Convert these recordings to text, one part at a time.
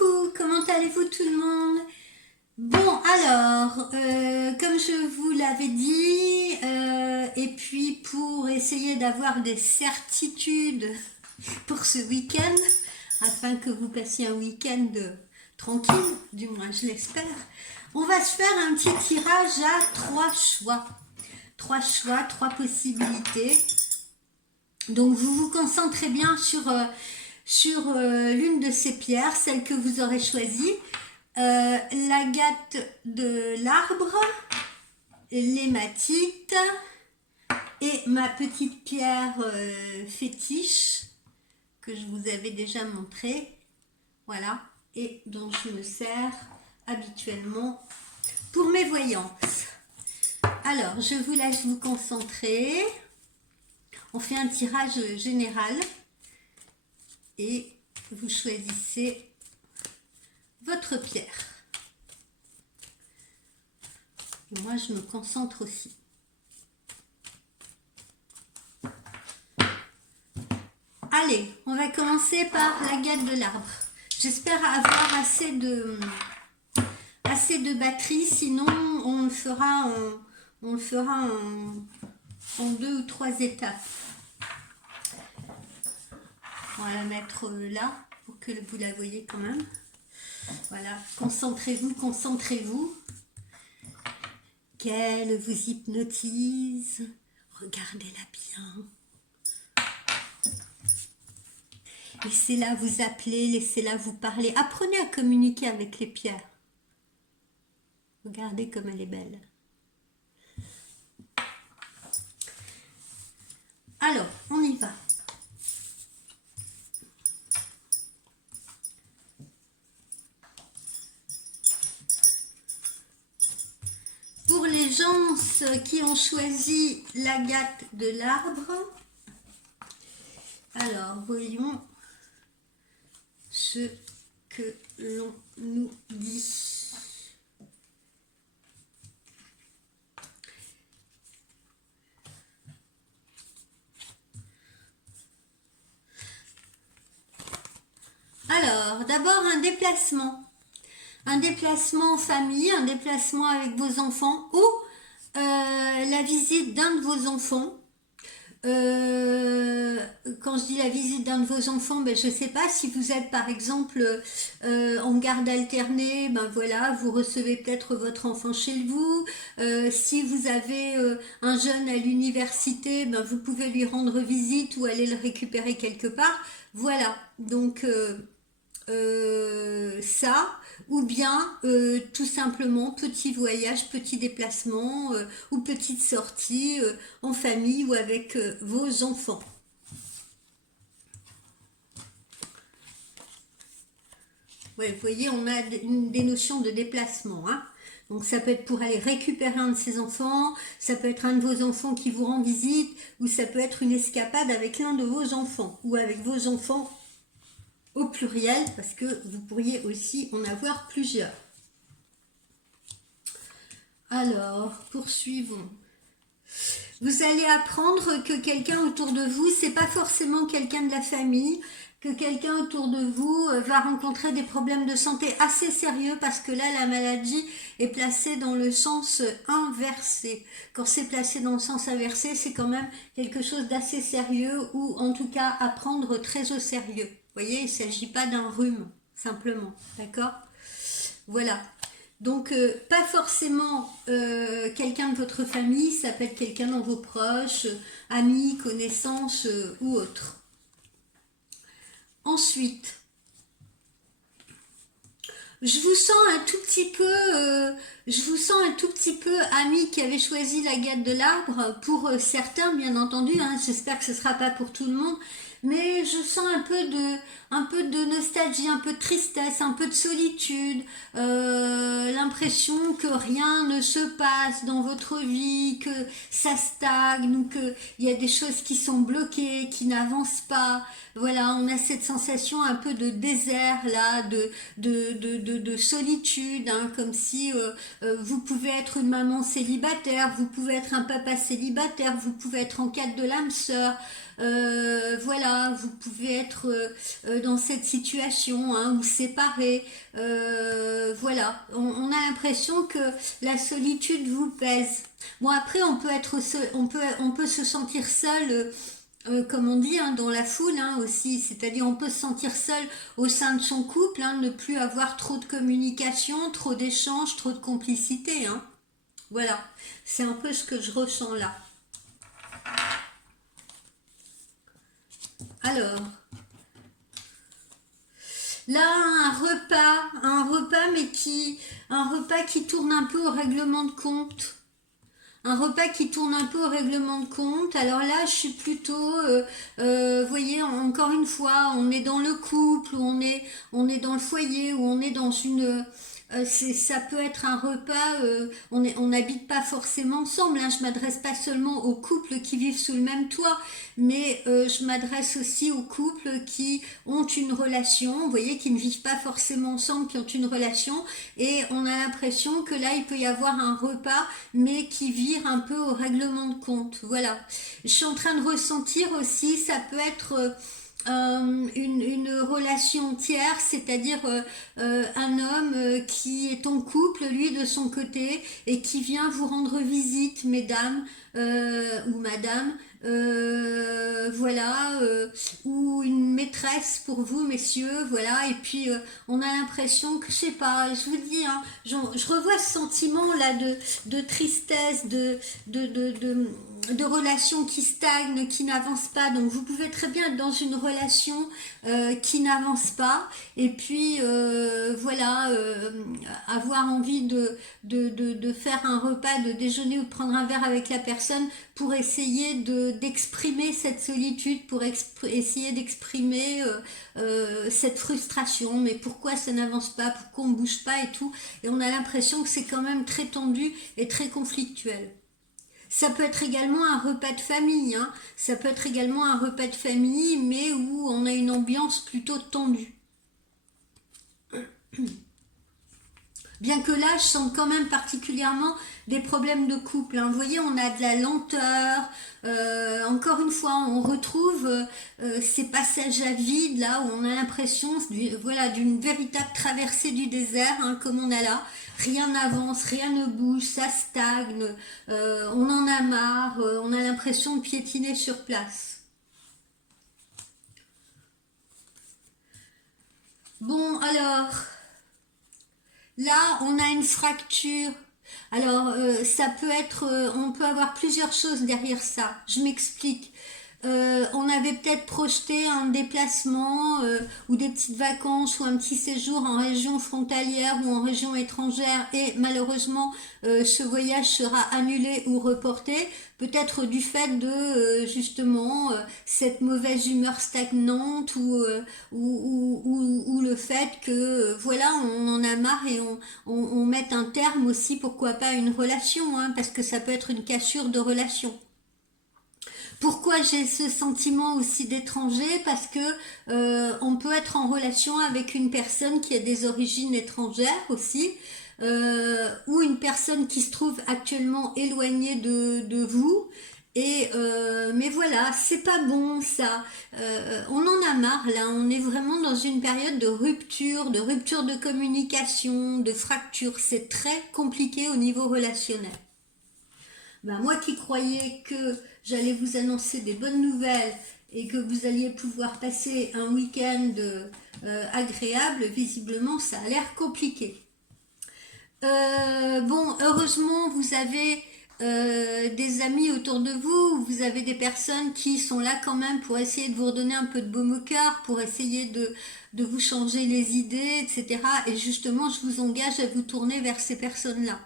Coucou, comment allez-vous tout le monde? Bon, alors, comme je vous l'avais dit, et puis pour essayer d'avoir des certitudes pour ce week-end, afin que vous passiez un week-end tranquille, du moins je l'espère, on va se faire un petit tirage à trois choix. Trois choix, trois possibilités. Donc vous vous concentrez bien sur l'une de ces pierres, celle que vous aurez choisie. L'agate de l'arbre, l'hématite et ma petite pierre fétiche que je vous avais déjà montrée, voilà, et dont je me sers habituellement pour mes voyances. Alors, je vous laisse vous concentrer. On fait un tirage général et vous choisissez votre pierre. Et moi, je me concentre aussi. Allez, on va commencer par l'agate de l'arbre. J'espère avoir assez de batterie, sinon on le fera en 2 ou 3 étapes. On va la mettre là pour que vous la voyez quand même. Voilà, concentrez-vous, concentrez-vous. Qu'elle vous hypnotise. Regardez-la bien. Laissez-la vous appeler, laissez-la vous parler. Apprenez à communiquer avec les pierres. Regardez comme elle est belle. Alors, on y va. Pour les gens qui ont choisi l'agate de l'arbre, alors voyons ce que l'on nous dit. Alors, d'abord un déplacement. Un déplacement en famille, un déplacement avec vos enfants ou la visite d'un de vos enfants. Quand je dis la visite d'un de vos enfants, ben, je ne sais pas si vous êtes par exemple en garde alternée, ben voilà, vous recevez peut-être votre enfant chez vous. Si vous avez un jeune à l'université, ben, vous pouvez lui rendre visite ou aller le récupérer quelque part. Voilà, donc ça, ou bien tout simplement petit voyage, petit déplacement ou petite sortie en famille ou avec vos enfants. Ouais, vous voyez, on a des notions de déplacement, hein. Donc ça peut être pour aller récupérer un de ses enfants, ça peut être un de vos enfants qui vous rend visite, ou ça peut être une escapade avec l'un de vos enfants, ou avec vos enfants au pluriel, parce que vous pourriez aussi en avoir plusieurs. Alors, poursuivons. Vous allez apprendre que quelqu'un autour de vous, c'est pas forcément quelqu'un de la famille, que quelqu'un autour de vous va rencontrer des problèmes de santé assez sérieux, parce que là, la maladie est placée dans le sens inversé. Quand c'est placé dans le sens inversé, c'est quand même quelque chose d'assez sérieux, ou en tout cas à prendre très au sérieux. Vous voyez, il ne s'agit pas d'un rhume, simplement, d'accord? Voilà. Donc, pas forcément quelqu'un de votre famille, ça peut être quelqu'un dans vos proches, amis, connaissances ou autres. Ensuite, je vous sens un tout petit peu amis qui avaient choisi l'agate de l'arbre. Pour certains, bien entendu, hein, j'espère que ce ne sera pas pour tout le monde, mais je sens un peu de nostalgie, un peu de tristesse, un peu de solitude, l'impression que rien ne se passe dans votre vie, que ça stagne, ou qu'il y a des choses qui sont bloquées, qui n'avancent pas. voilà, on a cette sensation un peu de désert là, de solitude, hein, comme si vous pouvez être une maman célibataire, vous pouvez être un papa célibataire, vous pouvez être en quête de l'âme sœur. Voilà, vous pouvez être dans cette situation, hein, ou séparés. Voilà, on a l'impression que la solitude vous pèse. Bon, après, on peut être seul, on peut se sentir seul, comme on dit, hein, dans la foule, hein, aussi. C'est-à-dire, on peut se sentir seul au sein de son couple, hein, ne plus avoir trop de communication, trop d'échanges, trop de complicité, hein. Voilà, c'est un peu ce que je ressens là. Alors, là, un repas, un repas qui tourne un peu au règlement de compte. Un repas qui tourne un peu au règlement de compte. Alors là, je suis plutôt, voyez, encore une fois, on est dans le couple, ou on est dans le foyer, ou on est dans une, ça peut être un repas, on n'habite pas forcément ensemble, hein. Je m'adresse pas seulement aux couples qui vivent sous le même toit, mais je m'adresse aussi aux couples qui ont une relation, vous voyez, qui ne vivent pas forcément ensemble, qui ont une relation, et on a l'impression que là, il peut y avoir un repas, mais qui vire un peu au règlement de compte. Voilà. Je suis en train de ressentir aussi, ça peut être une relation tierce, c'est-à-dire un homme qui est en couple, lui, de son côté, et qui vient vous rendre visite, mesdames, ou madame, voilà, ou une maîtresse pour vous, messieurs, voilà, et puis on a l'impression que, je sais pas, je vous dis, hein, je revois ce sentiment là de tristesse, de relations qui stagnent, qui n'avancent pas. Donc vous pouvez très bien être dans une relation qui n'avance pas, et puis voilà, avoir envie de faire un repas, de déjeuner ou de prendre un verre avec la personne pour essayer d'exprimer cette solitude, pour essayer d'exprimer cette frustration, mais pourquoi ça n'avance pas, pourquoi on ne bouge pas et tout, et on a l'impression que c'est quand même très tendu et très conflictuel. Ça peut être également un repas de famille, hein. Ça peut être également un repas de famille, mais où on a une ambiance plutôt tendue. Bien que là, je sens quand même particulièrement des problèmes de couple, hein. Vous voyez, on a de la lenteur. Encore une fois, on retrouve ces passages à vide, là, où on a l'impression voilà, d'une véritable traversée du désert, hein, comme on a là. Rien n'avance, rien ne bouge, ça stagne, on en a marre, on a l'impression de piétiner sur place. Bon, alors, là, on a une fracture. Alors, ça peut être, on peut avoir plusieurs choses derrière ça. Je m'explique. On avait peut-être projeté un déplacement ou des petites vacances ou un petit séjour en région frontalière ou en région étrangère, et malheureusement ce voyage sera annulé ou reporté, peut-être du fait de justement cette mauvaise humeur stagnante, ou le fait que voilà, on en a marre, et on mette un terme aussi, pourquoi pas, à une relation, hein, parce que ça peut être une cassure de relation. Pourquoi j'ai ce sentiment aussi d'étranger? Parce que on peut être en relation avec une personne qui a des origines étrangères aussi, ou une personne qui se trouve actuellement éloignée de vous. Et mais voilà, c'est pas bon ça. On en a marre là. On est vraiment dans une période de rupture de communication, de fracture. C'est très compliqué au niveau relationnel. Ben, moi qui croyais que j'allais vous annoncer des bonnes nouvelles et que vous alliez pouvoir passer un week-end agréable, visiblement ça a l'air compliqué. Bon, heureusement, vous avez des amis autour de vous, vous avez des personnes qui sont là quand même pour essayer de vous redonner un peu de baume au cœur, pour essayer de vous changer les idées, etc. Et justement, je vous engage à vous tourner vers ces personnes-là.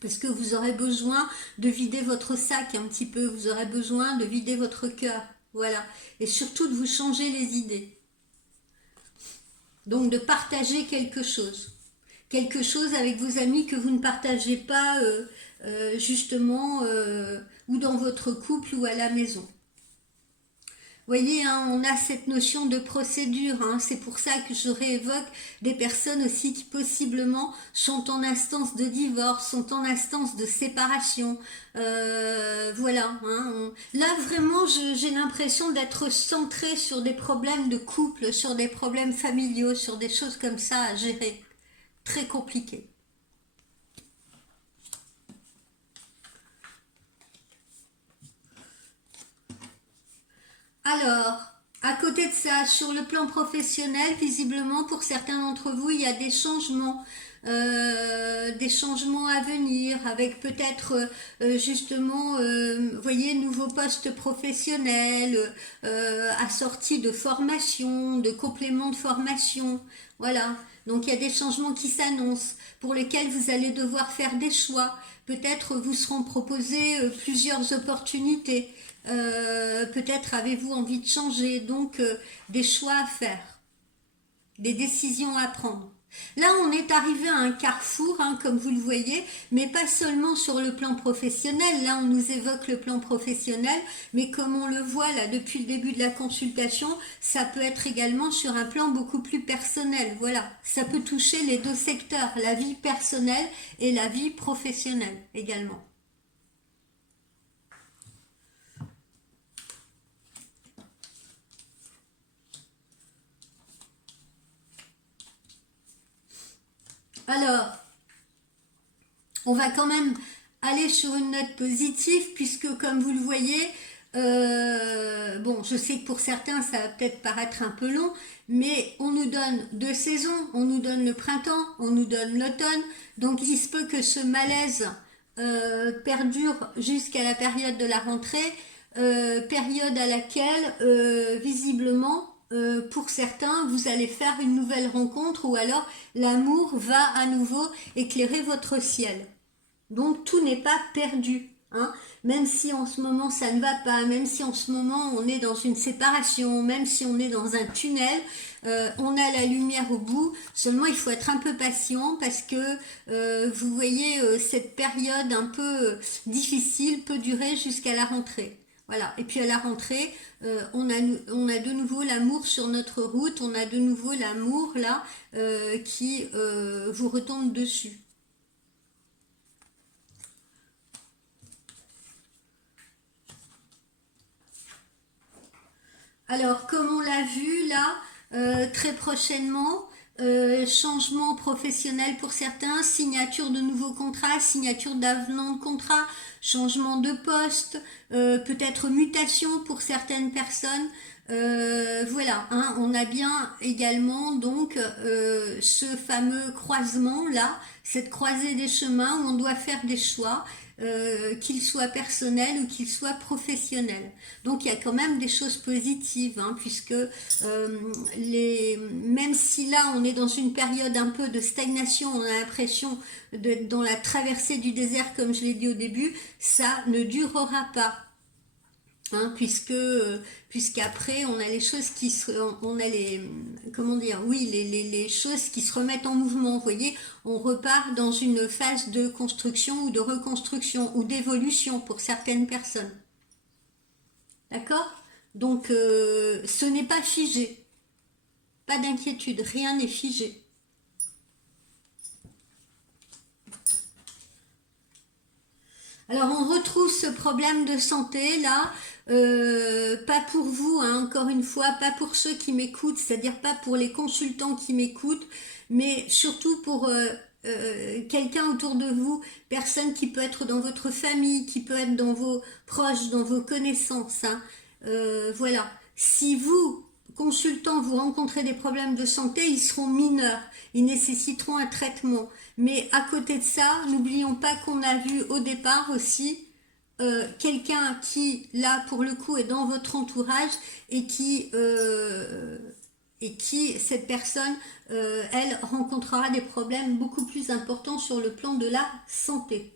Parce que vous aurez besoin de vider votre sac un petit peu, vous aurez besoin de vider votre cœur, voilà. Et surtout de vous changer les idées. Donc de partager quelque chose avec vos amis que vous ne partagez pas justement ou dans votre couple ou à la maison. voyez, hein, on a cette notion de procédure, hein, c'est pour ça que je réévoque des personnes aussi qui possiblement sont en instance de divorce, sont en instance de séparation. Voilà, hein, là vraiment j'ai l'impression d'être centrée sur des problèmes de couple, sur des problèmes familiaux, sur des choses comme ça à gérer. Très compliqué. Alors, à côté de ça, sur le plan professionnel, visiblement pour certains d'entre vous, il y a des changements à venir, avec peut-être justement, voyez, nouveaux postes professionnels, assortis de formation, de compléments de formation, voilà. Donc il y a des changements qui s'annoncent, pour lesquels vous allez devoir faire des choix. Peut-être vous seront proposées plusieurs opportunités. Peut-être avez-vous envie de changer, donc des choix à faire, des décisions à prendre. Là, on est arrivé à un carrefour, hein, comme vous le voyez, mais pas seulement sur le plan professionnel. Là, on nous évoque le plan professionnel, mais comme on le voit là depuis le début de la consultation, ça peut être également sur un plan beaucoup plus personnel. Voilà, ça peut toucher les deux secteurs, la vie personnelle et la vie professionnelle également. Alors, on va quand même aller sur une note positive puisque comme vous le voyez, bon, je sais que pour certains ça va peut-être paraître un peu long, mais on nous donne deux saisons, on nous donne le printemps, on nous donne l'automne, donc il se peut que ce malaise perdure jusqu'à la période de la rentrée, période à laquelle visiblement pour certains, vous allez faire une nouvelle rencontre ou alors l'amour va à nouveau éclairer votre ciel. Donc tout n'est pas perdu. Hein. Même si en ce moment ça ne va pas, même si en ce moment on est dans une séparation, même si on est dans un tunnel, on a la lumière au bout. Seulement il faut être un peu patient parce que vous voyez cette période un peu difficile peut durer jusqu'à la rentrée. Voilà. Et puis à la rentrée, on a de nouveau l'amour sur notre route, on a de nouveau l'amour là qui vous retombe dessus. Alors, comme on l'a vu là, très prochainement, changement professionnel pour certains, signature de nouveaux contrats, signature d'avenants de contrats, changement de poste, peut-être mutation pour certaines personnes. Voilà, hein, on a bien également donc ce fameux croisement là, cette croisée des chemins où on doit faire des choix, qu'ils soient personnels ou qu'ils soient professionnels. Donc il y a quand même des choses positives, hein, puisque même si là on est dans une période un peu de stagnation, on a l'impression d'être dans la traversée du désert comme je l'ai dit au début, ça ne durera pas. Hein, puisqu'après on a les choses qui se, on a les, comment dire, oui, les choses qui se remettent en mouvement, vous voyez, on repart dans une phase de construction ou de reconstruction ou d'évolution pour certaines personnes, d'accord. Donc ce n'est pas figé, pas d'inquiétude, rien n'est figé. Alors on retrouve ce problème de santé là, pas pour vous, hein, encore une fois, pas pour ceux qui m'écoutent, c'est-à-dire pas pour les consultants qui m'écoutent, mais surtout pour quelqu'un autour de vous, personne qui peut être dans votre famille, qui peut être dans vos proches, dans vos connaissances. Hein. Voilà. Si vous, consultant, vous rencontrez des problèmes de santé, ils seront mineurs, ils nécessiteront un traitement. Mais à côté de ça, n'oublions pas qu'on a vu au départ aussi quelqu'un qui, là, pour le coup, est dans votre entourage et qui cette personne, elle, rencontrera des problèmes beaucoup plus importants sur le plan de la santé.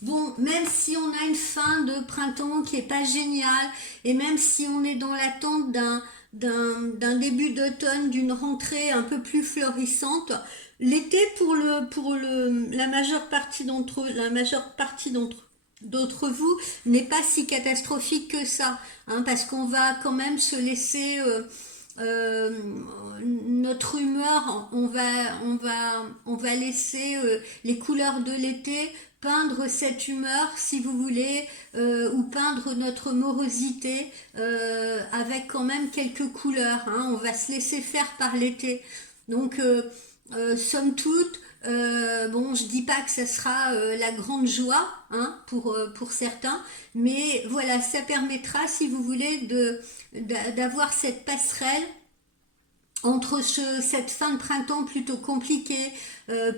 Bon, même si on a une fin de printemps qui est pas géniale, et même si on est dans l'attente d'un début d'automne, d'une rentrée un peu plus florissante, L'été la majeure partie d'entre vous n'est pas si catastrophique que ça, hein, parce qu'on va quand même se laisser euh, notre humeur, on va laisser les couleurs de l'été peindre cette humeur, si vous voulez, ou peindre notre morosité avec quand même quelques couleurs, hein. On va se laisser faire par l'été. Donc, somme toute, bon, je dis pas que ça sera la grande joie, hein, pour certains, mais voilà, ça permettra, si vous voulez, d'avoir cette passerelle entre cette fin de printemps plutôt compliquée,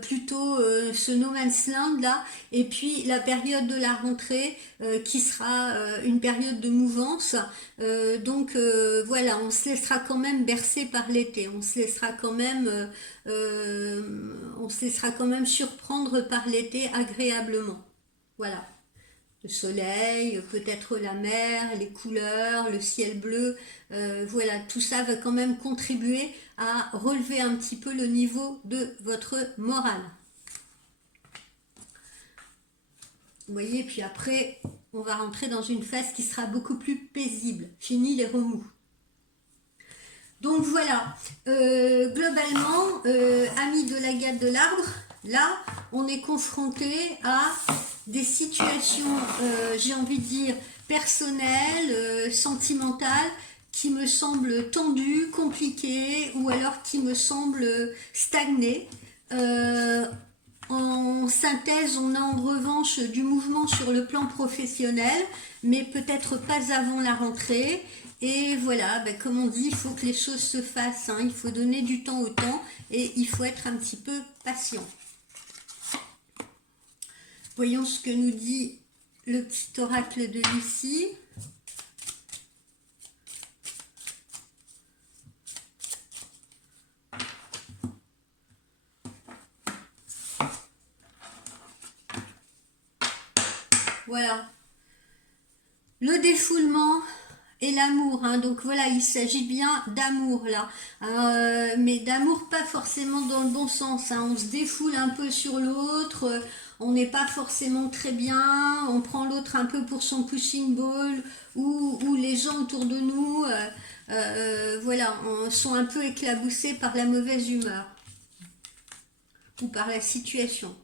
plutôt ce no man's land là, et puis la période de la rentrée qui sera une période de mouvance. Donc voilà, on se laissera quand même bercer par l'été, on se laissera quand même surprendre par l'été agréablement. Voilà. Le soleil, peut-être la mer, les couleurs, le ciel bleu, voilà, tout ça va quand même contribuer à relever un petit peu le niveau de votre morale. Vous voyez, puis après, on va rentrer dans une phase qui sera beaucoup plus paisible. Fini les remous. Donc voilà, globalement, amis de la Gatte de l'Arbre, là, on est confronté à des situations, j'ai envie de dire, personnelles, sentimentales, qui me semblent tendues, compliquées, ou alors qui me semblent stagnées. En synthèse, on a en revanche du mouvement sur le plan professionnel, mais peut-être pas avant la rentrée. Et voilà, ben comme on dit, il faut que les choses se fassent, hein. Il faut donner du temps au temps et il faut être un petit peu patient. Voyons ce que nous dit le petit oracle de Lucie. Voilà. Le défoulement et l'amour, hein. Donc voilà, il s'agit bien d'amour là, mais d'amour pas forcément dans le bon sens, hein. On se défoule un peu sur l'autre, on n'est pas forcément très bien, on prend l'autre un peu pour son punching ball, ou les gens autour de nous voilà, sont un peu éclaboussés par la mauvaise humeur ou par la situation.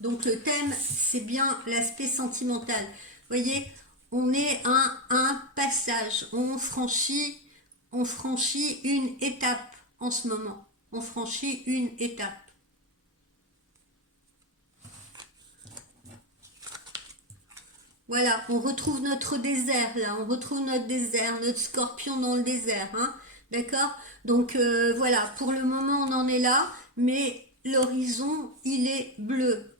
Donc le thème, c'est bien l'aspect sentimental. Vous voyez, on est à un passage. On franchit une étape en ce moment. On franchit une étape. Voilà, on retrouve notre désert là. On retrouve notre désert, notre scorpion dans le désert, hein. D'accord? Donc voilà, pour le moment on en est là, mais l'horizon, il est bleu.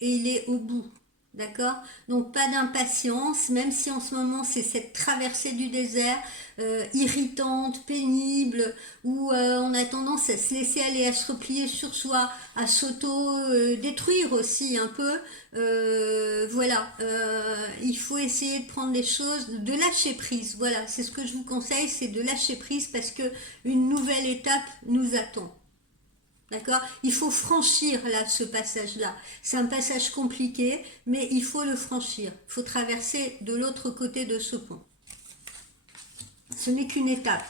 Et il est au bout, d'accord? Donc pas d'impatience, même si en ce moment c'est cette traversée du désert irritante, pénible, où on a tendance à se laisser aller, à se replier sur soi, à s'auto-détruire aussi un peu. Voilà, il faut essayer de prendre les choses, de lâcher prise. Voilà, c'est ce que je vous conseille, c'est de lâcher prise parce que une nouvelle étape nous attend. D'accord? Il faut franchir là ce passage-là. C'est un passage compliqué, mais il faut le franchir. Il faut traverser de l'autre côté de ce pont. Ce n'est qu'une étape.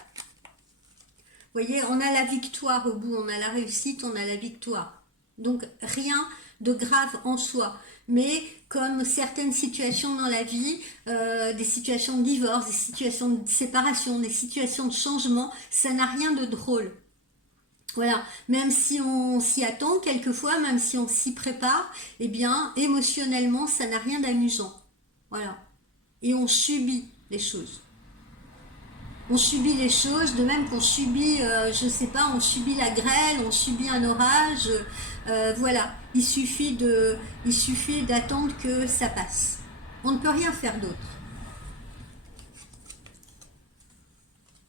Vous voyez, on a la victoire au bout, on a la réussite, on a la victoire. Donc rien de grave en soi. Mais comme certaines situations dans la vie, des situations de divorce, des situations de séparation, des situations de changement, ça n'a rien de drôle. Voilà, même si on s'y attend quelquefois, même si on s'y prépare, eh bien, émotionnellement, ça n'a rien d'amusant. Voilà. Et on subit les choses. On subit les choses, de même qu'on subit, je sais pas, on subit la grêle, on subit un orage. Voilà, il suffit d'attendre que ça passe. On ne peut rien faire d'autre.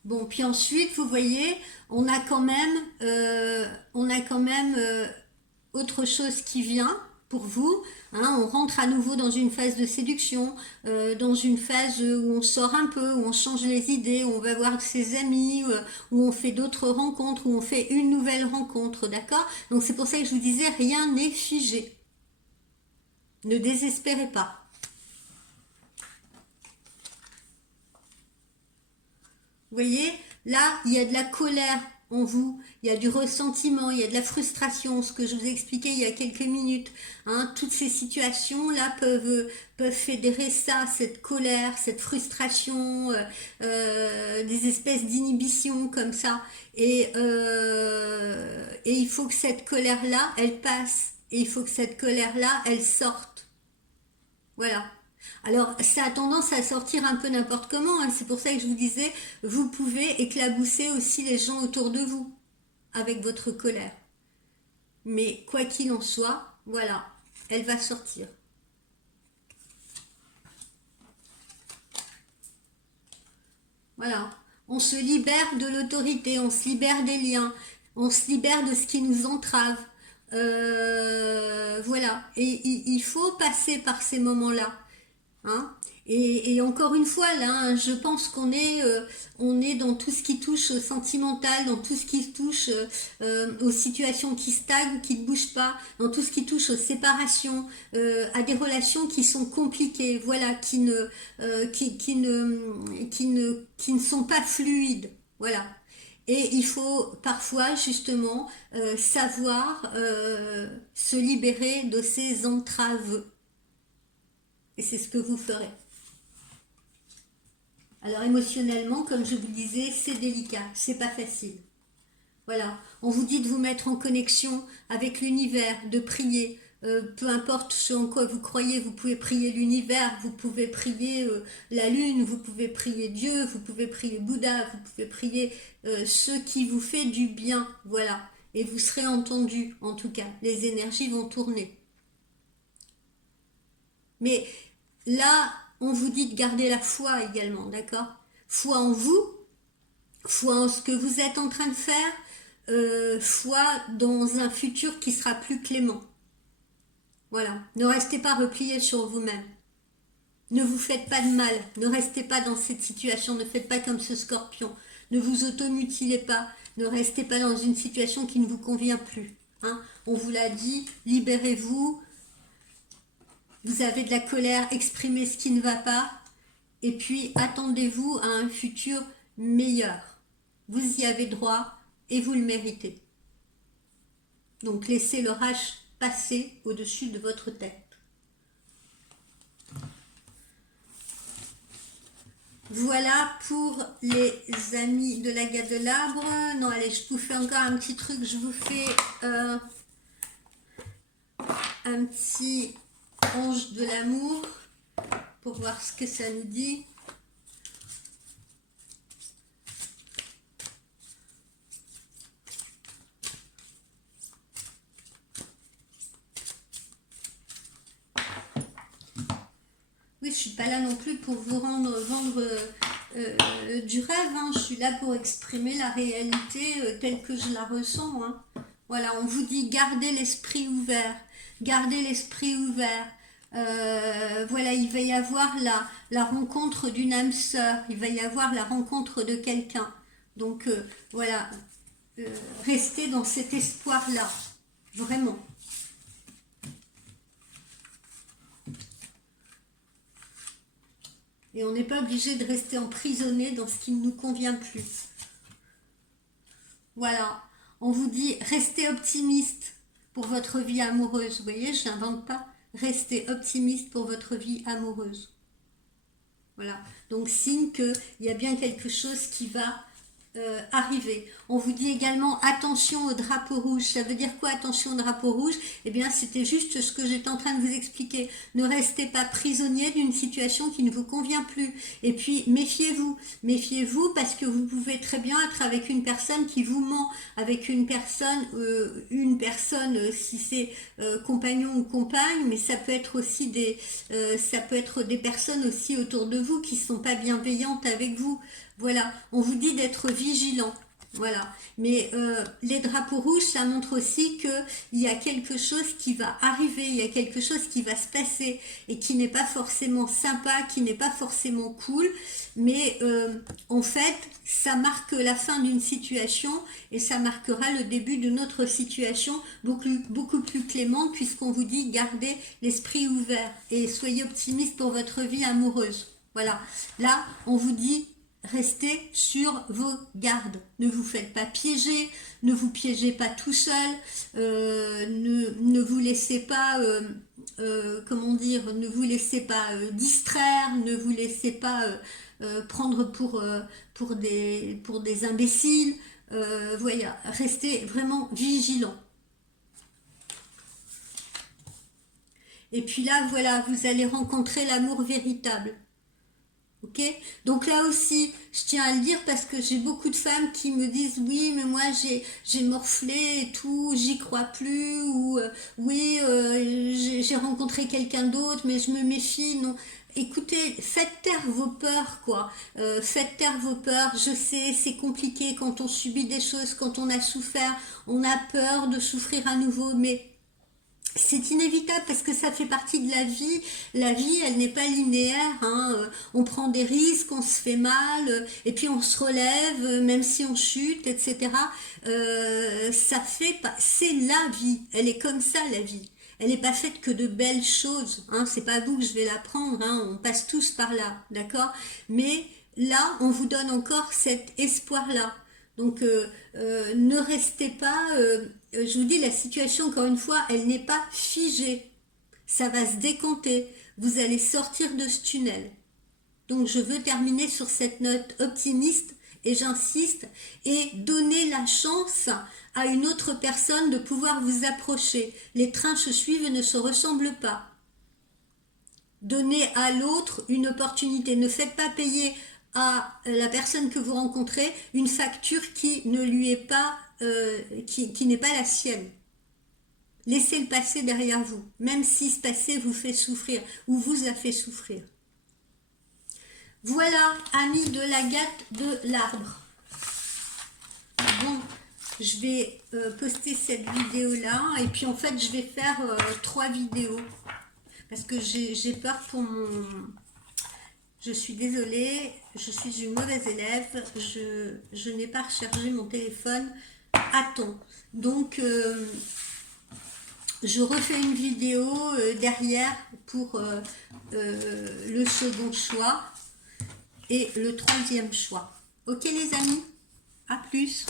Bon, puis ensuite, vous voyez, on a quand même autre chose qui vient. pour vous. Hein, on rentre à nouveau dans une phase de séduction, dans une phase où on sort un peu, où on change les idées, où on va voir ses amis, où on fait d'autres rencontres, où on fait une nouvelle rencontre, d'accord? Donc c'est pour ça que je vous disais, rien n'est figé. Ne désespérez pas. Vous voyez, là, il y a de la colère en vous, il y a du ressentiment, il y a de la frustration, ce que je vous ai expliqué il y a quelques minutes. Hein, toutes ces situations-là peuvent fédérer ça, cette colère, cette frustration, des espèces d'inhibitions comme ça. Et il faut que cette colère-là, elle passe. Et il faut que cette colère-là, elle sorte. Voilà. Alors, ça a tendance à sortir un peu n'importe comment, hein. C'est pour ça que je vous disais, vous pouvez éclabousser aussi les gens autour de vous avec votre colère. Mais quoi qu'il en soit, voilà, elle va sortir. Voilà. On se libère de l'autorité, on se libère des liens, on se libère de ce qui nous entrave. Voilà. Et il faut passer par ces moments-là. Hein. Et encore une fois, là, hein, je pense on est dans tout ce qui touche au sentimental, dans tout ce qui touche aux situations qui stagnent, qui ne bougent pas, dans tout ce qui touche aux séparations, à des relations qui sont compliquées, voilà, qui ne sont pas fluides, voilà. Et il faut parfois justement savoir se libérer de ces entraves. Et c'est ce que vous ferez. Alors émotionnellement, comme je vous disais, c'est délicat, c'est pas facile. Voilà, on vous dit de vous mettre en connexion avec l'univers, de prier. Peu importe ce en quoi vous croyez, vous pouvez prier l'univers, vous pouvez prier la lune, vous pouvez prier Dieu, vous pouvez prier Bouddha, vous pouvez prier ce qui vous fait du bien. Voilà, et vous serez entendu, en tout cas. Les énergies vont tourner. Mais là, on vous dit de garder la foi également, d'accord? Foi en vous, foi en ce que vous êtes en train de faire, foi dans un futur qui sera plus clément. Voilà, ne restez pas repliés sur vous-même. Ne vous faites pas de mal, ne restez pas dans cette situation, ne faites pas comme ce scorpion. Ne vous automutilez pas, ne restez pas dans une situation qui ne vous convient plus. Hein. On vous l'a dit, libérez-vous. Vous avez de la colère, exprimez ce qui ne va pas, et puis attendez-vous à un futur meilleur. Vous y avez droit et vous le méritez. Donc laissez l'orage passer au-dessus de votre tête. Voilà pour les amis de la Gade de l'Arbre. Non, allez, je vous fais encore un petit truc. Je vous fais un petit ange de l'amour pour voir ce que ça nous dit. Oui, je suis pas là non plus pour vous vendre du rêve, hein. Je suis là pour exprimer la réalité telle que je la ressens, hein. Voilà, on vous dit gardez l'esprit ouvert, gardez l'esprit ouvert. Voilà, il va y avoir la rencontre d'une âme sœur, il va y avoir la rencontre de quelqu'un. Donc voilà, restez dans cet espoir-là, vraiment. Et on n'est pas obligé de rester emprisonné dans ce qui ne nous convient plus. Voilà, on vous dit restez optimiste pour votre vie amoureuse. Vous voyez, je n'invente pas. Restez optimiste pour votre vie amoureuse. Voilà, donc signe qu'il y a bien quelque chose qui va arriver. On vous dit également attention au drapeau rouge. Ça veut dire quoi attention au drapeau rouge? Eh bien c'était juste ce que j'étais en train de vous expliquer. Ne restez pas prisonnier d'une situation qui ne vous convient plus. Et puis méfiez-vous. Méfiez-vous parce que vous pouvez très bien être avec une personne qui vous ment. Avec une personne si c'est compagnon ou compagne, mais ça peut être aussi des personnes aussi autour de vous qui ne sont pas bienveillantes avec vous. Voilà, on vous dit d'être vigilant. Voilà. Mais les drapeaux rouges, ça montre aussi qu'il y a quelque chose qui va arriver, il y a quelque chose qui va se passer et qui n'est pas forcément sympa, qui n'est pas forcément cool. Mais en fait, ça marque la fin d'une situation et ça marquera le début d'une autre situation beaucoup plus clémente, puisqu'on vous dit gardez l'esprit ouvert et soyez optimiste pour votre vie amoureuse. Voilà. Là, on vous dit restez sur vos gardes. Ne vous faites pas piéger, ne vous piégez pas tout seul, ne vous laissez pas, comment dire, ne vous laissez pas distraire, ne vous laissez pas prendre pour des imbéciles. Voilà, restez vraiment vigilants. Et puis là, voilà, vous allez rencontrer l'amour véritable. Ok, donc là aussi, je tiens à le dire parce que j'ai beaucoup de femmes qui me disent oui, mais moi j'ai morflé et tout, j'y crois plus, ou oui, j'ai rencontré quelqu'un d'autre, mais je me méfie. Non, écoutez, faites taire vos peurs, quoi. Faites taire vos peurs. Je sais, c'est compliqué quand on subit des choses, quand on a souffert, on a peur de souffrir à nouveau, mais c'est inévitable parce que ça fait partie de la vie. La vie, elle n'est pas linéaire, hein. On prend des risques, on se fait mal, et puis on se relève, même si on chute, etc. Ça fait pas. C'est la vie. Elle est comme ça, la vie. Elle n'est pas faite que de belles choses. Hein. C'est pas vous que je vais l'apprendre. Hein. On passe tous par là, d'accord. Mais là, on vous donne encore cet espoir-là. Donc, ne restez pas, je vous dis, la situation, encore une fois, elle n'est pas figée. Ça va se décanter. Vous allez sortir de ce tunnel. Donc, je veux terminer sur cette note optimiste, et j'insiste, et donner la chance à une autre personne de pouvoir vous approcher. Les trains se suivent et ne se ressemblent pas. Donnez à l'autre une opportunité. Ne faites pas payer à la personne que vous rencontrez une facture qui ne lui est pas, qui n'est pas la sienne. Laissez le passé derrière vous, même si ce passé vous fait souffrir ou vous a fait souffrir. Voilà, amis de l'agate de l'arbre. Bon, je vais poster cette vidéo-là et puis en fait, je vais faire 3 vidéos parce que j'ai peur pour mon... Je suis désolée, je suis une mauvaise élève, je n'ai pas rechargé mon téléphone à temps. Donc, je refais une vidéo derrière pour le second choix et le troisième choix. Ok les amis, à plus.